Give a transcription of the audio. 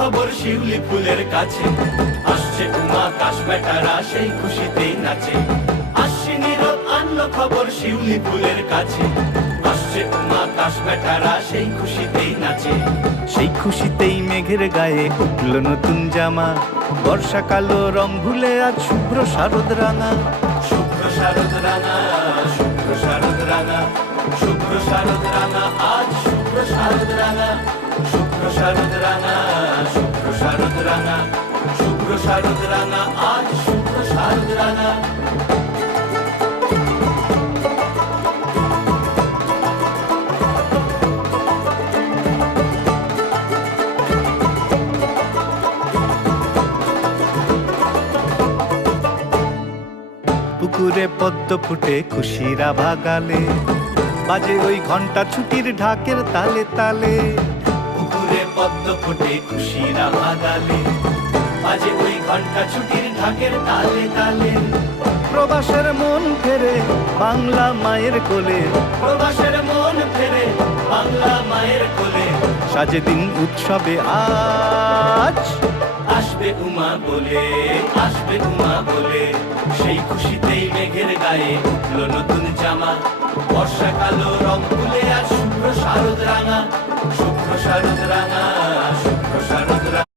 খবর শিউলি ফুলের কাছে, আসছে উমা কাশ বেটারা সেই খুশিতেই নাচে। আশ্বিনীর আনলো খবর শিউলি ফুলের কাছে, আসছে উমা কাশ বেটারা সেই খুশিতেই নাচে। সেই খুশিতেই মেঘের গায়ে উঠল নতুন জামা, বর্ষাকালো রং ভুলে আজ শুভ্র শারদ রাঙা। শুভ্র শারদ রাঙা, শুভ্র শারদ রাঙা, শুভ্র শারদ রাঙা, আজ শুভ্র শারদ রাঙা। শুভ্র শারদ রাঙা, শুভ্র শারদ রাঙা, শুভ্র শারদ রাঙা, আজ শুভ্র শারদ রাঙা। পুকুরে পদ্ম ফুটে খুশিরা ভাগালে, বাজে ওই ঘন্টা ছুটির ঢাকের তালে তালে। পুকুরে পদ্ম ফোটে খুশিরা ভাগালে, বাজে ওই ঘন্টা ছুটির ঢাকের তালে তালে। প্রবাসের মন ফেরে বাংলা মায়ের কোলে, প্রবাসের মন ফেরে বাংলা মায়ের কোলে। সাজে দিন উৎসবে আজ। আসবে উমা বলে, আসবে উমা বলে, সেই খুশিতেই মেঘের গায়ে উঠলো নতুন জামা। বর্ষাকালো রং তুলে আর শুভ্র শারদ রাঙা, শুভ্র শারদ রাঙা, শুভ্র শারদ রাঙা।